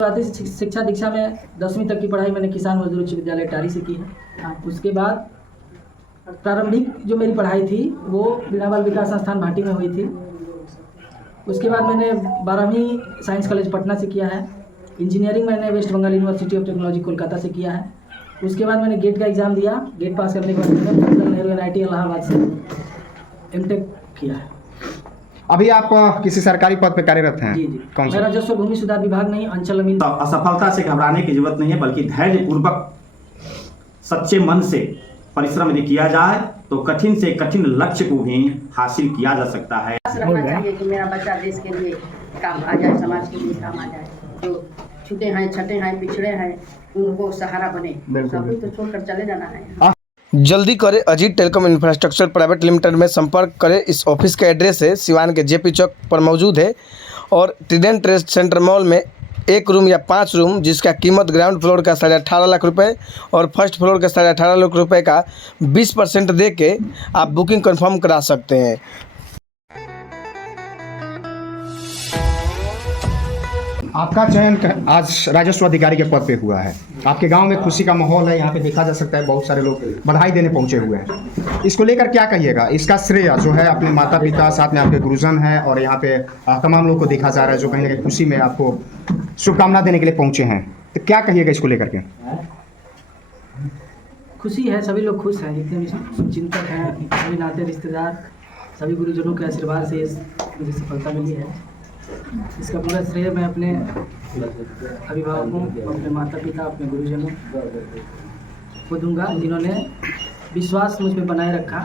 शुरुआती शिक्षा दीक्षा में 10वीं तक की पढ़ाई मैंने किसान मजदूर उच्च विद्यालय टारी से की है। उसके बाद प्रारंभिक जो मेरी पढ़ाई थी वो बीना बाल विकास संस्थान भाटी में हुई थी। उसके बाद मैंने 12वीं साइंस कॉलेज पटना से किया है। इंजीनियरिंग मैंने West Bengal University of Technology Kolkata से किया है। उसके बाद मैंने गेट का एग्ज़ाम दिया। गेट पास करने के बाद मैंने जवाहरलाल नेहरू NIT इलाहाबाद से MTech किया है। अभी आप किसी सरकारी पद पे कार्यरत हैं? जी जी। कौन सा? मैं राजस्व भूमि सुधार विभाग नहीं, अंचल अमीन। असफलता से घबराने की जरूरत नहीं है, बल्कि धैर्य पूर्वक सच्चे मन से परिश्रम यदि किया जाए तो कठिन से कठिन लक्ष्य को भी हासिल किया जा सकता है। रहना चाहिए कि मेरा बच्चा देश के लिए काम आ जाए, समाज के लिए काम आ जाए। जो छूटे हैं, छठे हैं, पिछड़े हैं, उनको सहारा बने। सब कुछ तो छोड़कर चले जाना है। जल्दी करें, Ajit telecom infrastructure private limited में संपर्क करें। इस ऑफिस का एड्रेस है सिवान के JP चौक पर मौजूद है और ट्रिडेंट ट्रेड सेंटर मॉल में 1 रूम या 5 रूम, जिसका कीमत ग्राउंड फ्लोर का 18.5 लाख रुपए और फर्स्ट फ्लोर का 18.5 लाख रुपए का 20% दे के आप बुकिंग कंफर्म करा सकते हैं। आपका चयन आज राजस्व अधिकारी के पद पे हुआ है। आपके गांव में खुशी का माहौल है, यहाँ पे देखा जा सकता है बहुत सारे लोग बधाई देने पहुंचे हुए हैं। इसको लेकर क्या कहिएगा? इसका श्रेय जो है अपने माता पिता, साथ में आपके गुरुजन हैं और यहाँ पे तमाम लोग को देखा जा रहा है जो कहीं ना कहीं खुशी में आपको शुभकामना देने के लिए पहुंचे हैं, तो क्या कहिएगा इसको लेकर के? खुशी है, सभी लोग खुश हैं, जितने भी शुभचिंतक हैं, सभी नाते रिश्तेदार, सभी गुरुजनों के आशीर्वाद से मुझे सफलता मिली है। इसका पूरा श्रेय मैं अपने अभिभावकों, अपने माता पिता, अपने गुरुजनों को दूंगा, जिन्होंने विश्वास मुझ पर बनाए रखा।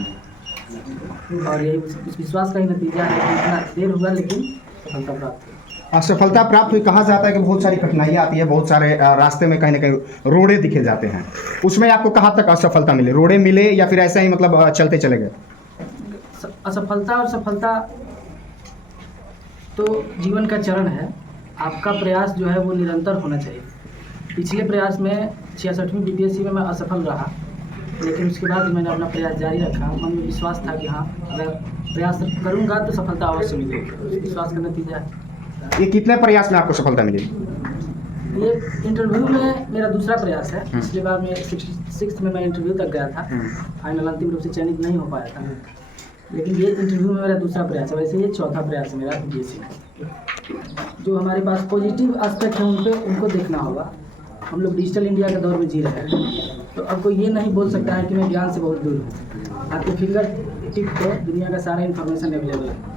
और यही उस विश्वास का ही नतीजा है कि इतना देर हुआ लेकिन सफलता प्राप्त हुई। सफलता प्राप्त हुई। कहा जाता है कि बहुत सारी कठिनाइयाँ आती है, बहुत सारे रास्ते में कहीं ना कहीं रोड़े दिखे जाते हैं। उसमें आपको कहाँ तक असफलता मिले? रोड़े मिले या फिर ऐसा ही मतलब चलते चले गए? असफलता और सफलता तो जीवन का चरण है। आपका प्रयास जो है वो निरंतर होना चाहिए। पिछले प्रयास में 66वीं BPSC में मैं असफल रहा, लेकिन उसके बाद मैंने अपना प्रयास जारी रखा। मन में विश्वास था कि हाँ, अगर प्रयास करूँगा तो सफलता अवश्य मिलेगी। विश्वास का नतीजा है। ये कितने प्रयास में आपको सफलता मिली? ये इंटरव्यू में मेरा दूसरा प्रयास है। पिछले बार में 6th में मैं इंटरव्यू तक गया था, फाइनल अंतिम रूप से चयनित नहीं हो पाया था, लेकिन ये इंटरव्यू में मेरा दूसरा प्रयास है। वैसे ये चौथा प्रयास है मेरा BPSC में। जो हमारे पास पॉजिटिव एस्पेक्ट है उनको देखना होगा। हम लोग डिजिटल इंडिया के दौर में जी रहे हैं, तो अब कोई ये नहीं बोल सकता है कि मैं ज्ञान से बहुत दूर हूँ। आपके फिंगर टिप पे दुनिया का सारा इन्फॉर्मेशन अवेलेबल है।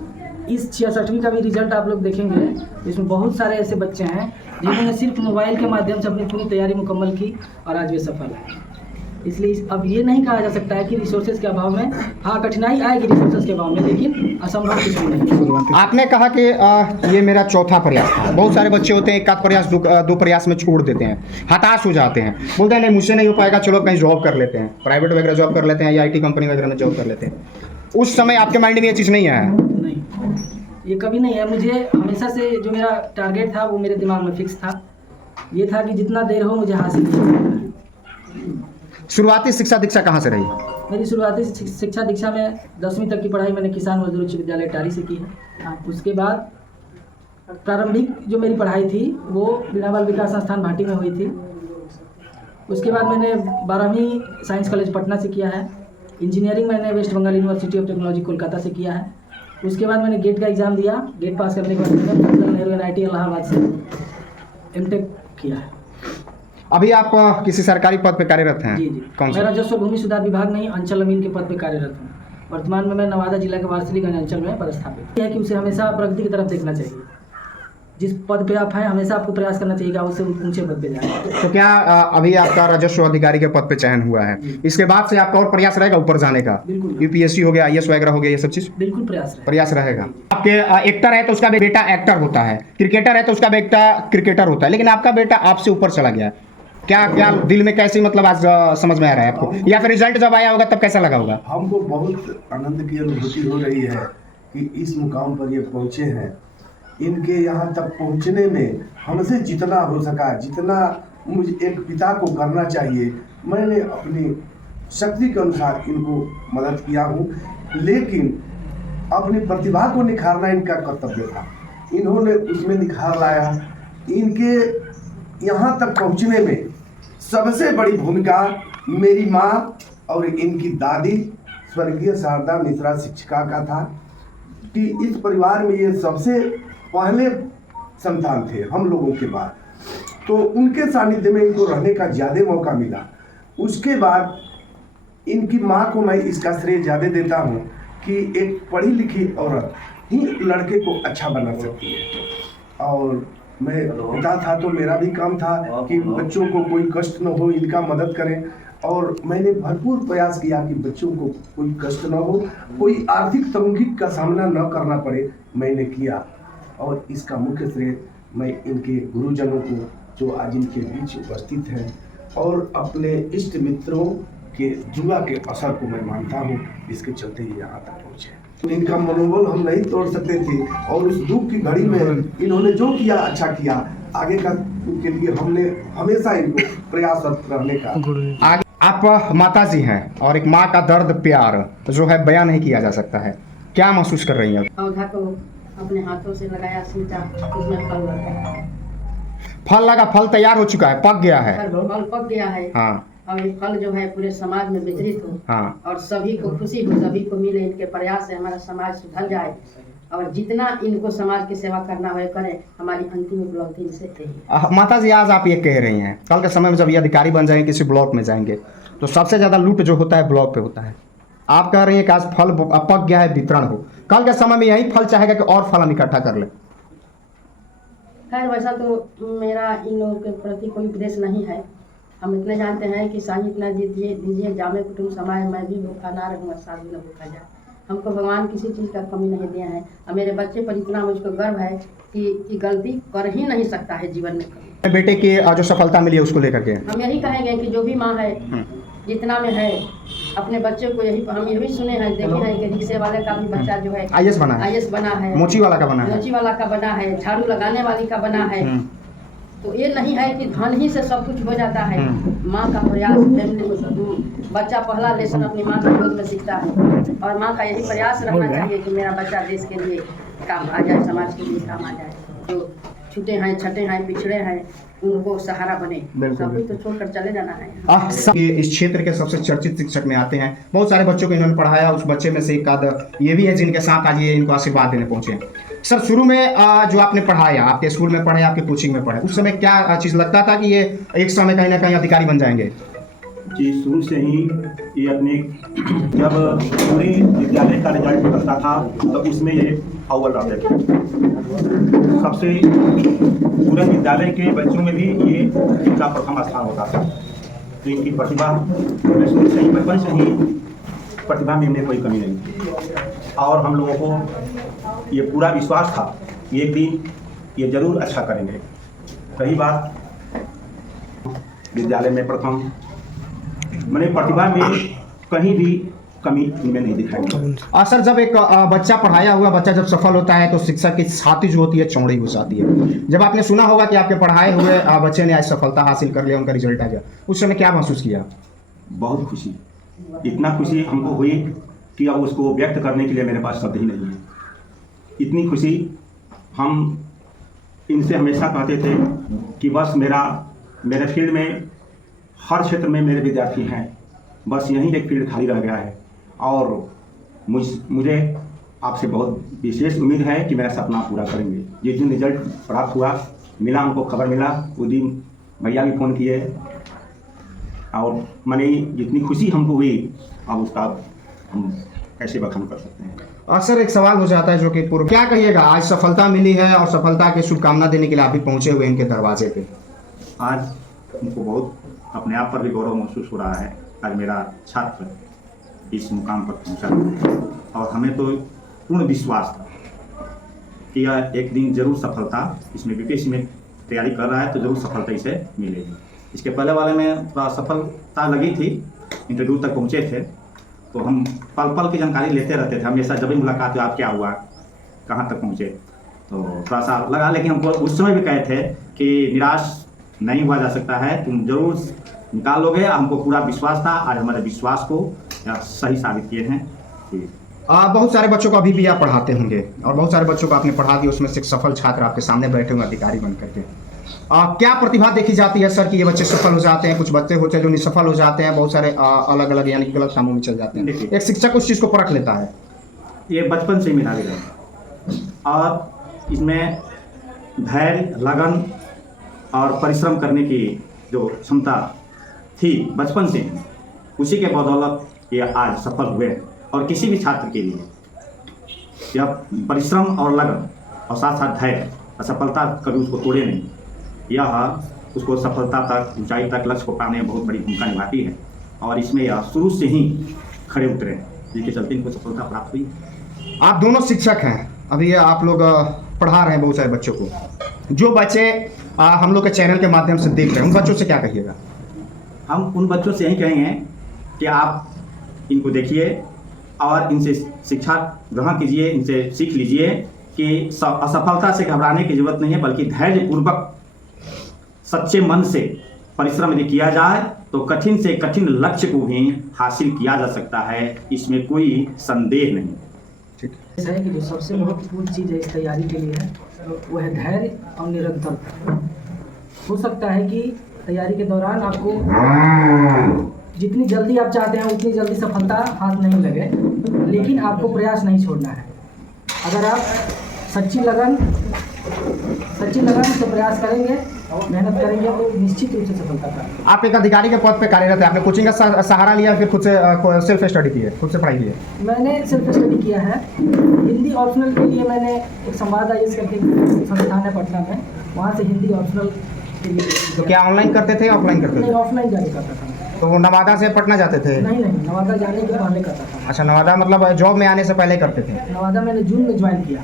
इस 66वीं का भी रिजल्ट आप लोग देखेंगे, इसमें बहुत सारे ऐसे बच्चे हैं जिन्होंने सिर्फ मोबाइल के माध्यम से अपनी पूरी तैयारी मुकम्मल की और आज वे सफल हैं। इसलिए अब ये नहीं कहा जा सकता है कि रिसोर्सेज के अभाव में, हाँ कठिनाई आएगी रिसोर्सेज के अभाव में, लेकिन असंभव कुछ भी नहीं। आपने कहा कि ये मेरा चौथा प्रयास था। बहुत सारे बच्चे होते हैं, एक आध प्रयास दो प्रयास में छोड़ देते हैं, हताश हो जाते हैं, बोलते हैं नहीं मुझसे नहीं हो पाएगा, चलो कहीं जॉब कर लेते हैं, प्राइवेट वगैरह जॉब कर लेते हैं या IT कंपनी वगैरह में जॉब कर लेते हैं। उस समय आपके माइंड में ये चीज़ नहीं आया? नहीं, ये कभी नहीं है। मुझे हमेशा से जो मेरा टारगेट था वो मेरे दिमाग में फिक्स था। ये था कि जितना देर हो मुझे हासिल करना है। शुरुआती शिक्षा दीक्षा कहाँ से रही? मेरी शुरुआती शिक्षा दीक्षा में 10वीं तक की पढ़ाई मैंने किसान मजदूर उच्च विद्यालय टारी से की है। उसके बाद प्रारंभिक जो मेरी पढ़ाई थी वो बीना बाल विकास संस्थान भाटी में हुई थी। उसके बाद मैंने 12वीं साइंस कॉलेज पटना से किया है। इंजीनियरिंग मैंने West Bengal University of Technology Kolkata से किया है। उसके बाद मैंने गेट का एग्ज़ाम दिया। गेट पास करने के बाद मैंने जवाहरलाल नेहरू NIT इलाहाबाद से MTech किया है। अभी आप किसी सरकारी पद पे कार्यरत हैं? जी जी। कौन सा? मैं राजस्व भूमि सुधार विभाग नहीं, अंचल अमीन के पद पे कार्यरत हूँ। वर्तमान में मैं नवादा जिला के वारसिलीगंज अंचल में पदस्थापित है कि उसे हमेशा प्रगति की तरफ देखना चाहिए। जिस पद पे आप हैं हमेशा आपको प्रयास करना चाहिए कि उससे ऊंचे पद पे जाए। तो क्या अभी आपका राजस्व अधिकारी के पद पे चयन हुआ है, इसके बाद से आपका और प्रयास रहेगा ऊपर जाने का? बिल्कुल। UPSC हो गया, IAS वगैरह हो गया, ये सब चीज़ बिल्कुल प्रयास रहेगा। आपके एक्टर है तो उसका बेटा एक्टर होता है, क्रिकेटर है तो उसका बेटा क्रिकेटर होता है, लेकिन आपका बेटा आपसे ऊपर चला गया। क्या क्या दिल में कैसी मतलब आज समझ में आ रहा है आपको, या फिर रिजल्ट जब आया होगा तब कैसा लगा होगा? हमको बहुत आनंद की अनुभूति हो रही है कि इस मुकाम पर ये पहुँचे हैं। इनके यहाँ तक पहुँचने में हमसे जितना हो सका, जितना मुझे एक पिता को करना चाहिए, मैंने अपनी शक्ति के अनुसार इनको मदद किया हूँ। लेकिन अपनी प्रतिभा को निखारना इनका कर्तव्य था। इन्होंने उसमें निखार लाया। इनके यहाँ तक पहुँचने में सबसे बड़ी भूमिका मेरी माँ और इनकी दादी स्वर्गीय शारदा मिश्रा शिक्षिका का था कि इस परिवार में ये सबसे पहले संतान थे हम लोगों के बाद, तो उनके सानिध्य में इनको रहने का ज़्यादा मौका मिला। उसके बाद इनकी माँ को मैं इसका श्रेय ज़्यादा देता हूँ कि एक पढ़ी लिखी औरत ही लड़के को अच्छा बना सकती है। और मैं पिता था तो मेरा भी काम था कि बच्चों को कोई कष्ट न हो, इनका मदद करें, और मैंने भरपूर प्रयास किया कि बच्चों को कोई कष्ट न हो, कोई आर्थिक तंगी का सामना न करना पड़े, मैंने किया। और इसका मुख्य श्रेय मैं इनके गुरुजनों को जो आज इनके बीच उपस्थित हैं और अपने इष्ट मित्रों के जुआ के असर को मैं मानता हूँ, इसके चलते ही यहाँ तक पहुँचे। इनका मनोबल हम नहीं तोड़ सकते थे और उस दुख की घड़ी में इन्होंने जो किया अच्छा किया। आगे का के लिए हमने हमेशा इनको प्रयासरत रहने का। आगे आप माता जी हैं और एक माँ का दर्द प्यार जो है बयां नहीं किया जा सकता है, क्या महसूस कर रही हैं? पौधा को अपने हाथों से लगाया, सींचा, उसमें फल लगा, फल लगा, फल तैयार हो चुका है, पक गया है। फल पक गया है। हाँ और ये फल जो है पूरे समाज में वितरित हो, हाँ। और सभी को खुशी हो, सभी को मिले। इनके प्रयास से हमारा समाज सुधर जाए और जितना इनको समाज की सेवा करना हो करें। हमारी अंतिम उपलब्धि इनसे है। माता जी, आज आप ये कह रही हैं कल के समय में जब ये अधिकारी बन जाएंगे, किसी ब्लॉक में जाएंगे, तो सबसे ज़्यादा लूट जो होता है ब्लॉक पे होता है। आप कह रही हैं कि आज फल पक गया है, वितरण हो, कल के समय में यही फल चाहेगा कि और फल हम इकट्ठा कर लें। खैर वैसा तो मेरा इन लोगों के प्रति कोई उपदेश नहीं है। हम इतने जानते हैं कि साईं इतना दीजिए जामे कुटुंब समाए, मैं भी भूखा ना रहूँगा, साधु न भूखा जाए। हमको भगवान किसी चीज़ का कमी नहीं दिया है और मेरे बच्चे पर इतना मुझको गर्व है कि गलती कर ही नहीं सकता है जीवन में कभी। बेटे की जो सफलता मिली है उसको लेकर के हम यही कहेंगे कि जो भी माँ है जितना में है अपने बच्चे को यही, हम ये भी सुने हैं, देखे हैं कि रिक्शे वाले का भी बच्चा जो है आईएएस बना है, मोची वाला का बना है, झाड़ू लगाने वाली का बना है। तो ये नहीं है कि धन ही से सब कुछ हो जाता है। माँ का प्रयास, फैमिली, बच्चा पहला लेसन अपनी माँ की गोद में सीखता है और माँ का यही प्रयास रहना चाहिए कि मेरा बच्चा देश के लिए काम आ जाए, समाज के लिए काम आ जाए। जो छूटे हैं, छठे हैं, पिछड़े हैं, उनको सहारा बने। सब कुछ तो छोड़कर चले जाना है। इस क्षेत्र के सबसे चर्चित शिक्षक में आते हैं, बहुत सारे बच्चों को इन्होंने पढ़ाया। उस बच्चे में से एक आध ये भी है जिनके साथ आज ये इनको आशीर्वाद देने पहुंचे हैं। सर, शुरू में जो आपने पढ़ाया, आपके स्कूल में पढ़े, आपके कोचिंग में पढ़े, उस समय क्या चीज़ लगता था कि ये एक समय कहीं ना कहीं अधिकारी बन जाएंगे? जी, शुरू से ही ये अपने जब पूरे विद्यालय का रिजल्ट निकलता था तो उसमें ये अव्वल रहते थे। सबसे पूरे विद्यालय के बच्चों में भी ये इनका प्रथम स्थान होता था। तो इनकी प्रतिभा शुरू से ही, बचपन से ही प्रतिभा में इनमें कोई कमी नहीं थी और हम लोगों को ये पूरा विश्वास था कि एक दिन ये जरूर अच्छा करेंगे। रही बात विद्यालय में प्रथम, मैंने प्रतिभा में कहीं भी कमी इनमें नहीं दिखाई। सर, जब एक बच्चा पढ़ाया हुआ बच्चा जब सफल होता है तो शिक्षक की छाती जो होती है चौड़ी हो जाती है। जब आपने सुना होगा कि आपके पढ़ाए हुए बच्चे ने आज सफलता हासिल कर लिया, उनका रिजल्ट आ गया, उस समय क्या महसूस किया? बहुत खुशी, इतना खुशी हमको हुई कि अब उसको व्यक्त करने के लिए मेरे पास शब्द ही नहीं है। इतनी खुशी हम इनसे हमेशा कहते थे कि बस मेरे फील्ड में हर क्षेत्र में मेरे विद्यार्थी हैं, बस यहीं एक फील्ड खाली रह गया है और मुझे आपसे बहुत विशेष उम्मीद है कि मेरा सपना पूरा करेंगे। जिस दिन रिजल्ट प्राप्त हुआ, मिला, हमको खबर मिला, उस दिन भैया भी फ़ोन किए और मैंने जितनी खुशी हमको हुई अब उसका हम कैसे बखान कर सकते हैं। अक्सर एक सवाल हो जाता है जो कि पूर्व, क्या कहिएगा, आज सफलता मिली है और सफलता की शुभकामना देने के लिए आप भी पहुँचे हुए इनके दरवाजे पे। आज हमको बहुत अपने आप पर भी गौरव महसूस हो रहा है। आज मेरा छात्र इस मुकाम पर पहुंचा और हमें तो पूर्ण विश्वास था कि यह एक दिन जरूर सफलता, इसमें बीपीएससी में तैयारी कर रहा है तो जरूर सफलता इसे मिलेगी। इसके पहले वाले में थोड़ा सफलता लगी थी, इंटरव्यू तक पहुंचे थे तो हम पल पल की जानकारी लेते रहते थे। हमेशा जब भी मुलाकात हुआ, आप क्या हुआ, कहाँ तक पहुँचे, तो थोड़ा सा लगा। लेकिन हमको उस समय भी कहे थे कि निराश नहीं हुआ जा सकता है, तुम जरूर निकाल लोगे। हमको पूरा विश्वास था, आज हमारे विश्वास को सही साबित किए हैं। बहुत सारे बच्चों को अभी भी आप पढ़ाते होंगे और बहुत सारे बच्चों को आपने पढ़ा दिया, उसमें से एक सफल छात्र आपके सामने बैठे हुए अधिकारी बन करके, क्या प्रतिभा देखी जाती है सर कि ये बच्चे सफल हो जाते हैं, कुछ बच्चे होते हैं जो निसफल हो जाते हैं, बहुत सारे अलग अलग यानी कि गलत कामों में चल जाते हैं। देखिए। एक शिक्षक उस चीज़ को परख लेता है। ये बचपन से ही मिला गया है और इसमें धैर्य, लगन और परिश्रम करने की जो क्षमता थी बचपन से ही, उसी के बदौलत ये आज सफल हुए। और किसी भी छात्र के लिए यह परिश्रम और लगन और साथ साथ धैर्य, असफलता कभी उसको तोड़े नहीं, यह उसको सफलता तक, ऊंचाई तक, लक्ष्य को पाने में बहुत बड़ी भूमिका निभाती है। और इसमें यह शुरू से ही खड़े उतरे हैं, जिसके चलते इनको सफलता प्राप्त हुई। आप दोनों शिक्षक हैं, अभी आप लोग पढ़ा रहे हैं बहुत सारे बच्चों को। जो बच्चे हम लोग के चैनल के माध्यम से देख रहे हैं, उन बच्चों से क्या कहिएगा? हम उन बच्चों से यही कहेंगे कि आप इनको देखिए और इनसे शिक्षा ग्रहण कीजिए, इनसे सीख लीजिए कि असफलता से घबराने की जरूरत नहीं है, बल्कि धैर्यपूर्वक सच्चे मन से परिश्रम यदि किया जाए तो कठिन से कठिन लक्ष्य को भी हासिल किया जा सकता है, इसमें कोई संदेह नहीं। ऐसा है कि जो सबसे महत्वपूर्ण चीज़ है इस तैयारी के लिए है वो है धैर्य और निरंतरता। हो सकता है कि तैयारी के दौरान आपको जितनी जल्दी आप चाहते हैं उतनी जल्दी सफलता हाथ नहीं लगे, लेकिन आपको प्रयास नहीं छोड़ना है। अगर आप सच्ची लगन से प्रयास करेंगे, मेहनत करेंगे तो निश्चित रूप से सफलता पाएंगे। आप एक अधिकारी के पद पे कार्यरत है, आपने कोचिंग का सहारा लिया, फिर खुद से सेल्फ स्टडी की है, खुद से पढ़ाई की है? मैंने सेल्फ स्टडी किया है। हिंदी ऑप्शनल के लिए मैंने एक संवाद IAS करके संस्थान है पटना में, वहाँ से हिंदी ऑप्शनल के लिए। तो क्या ऑनलाइन करते थे या ऑफलाइन करते नहीं, थे? ऑफलाइन जाने करता था। तो वो नवादा से पटना जाते थे? नहीं, नवादा जाने के पहले करता था। अच्छा, नवादा मतलब जॉब में आने से पहले करते थे? नवादा मैंने जून में ज्वाइन किया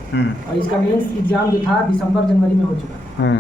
और इसका मेंस एग्जाम जो था दिसंबर जनवरी में हो चुका।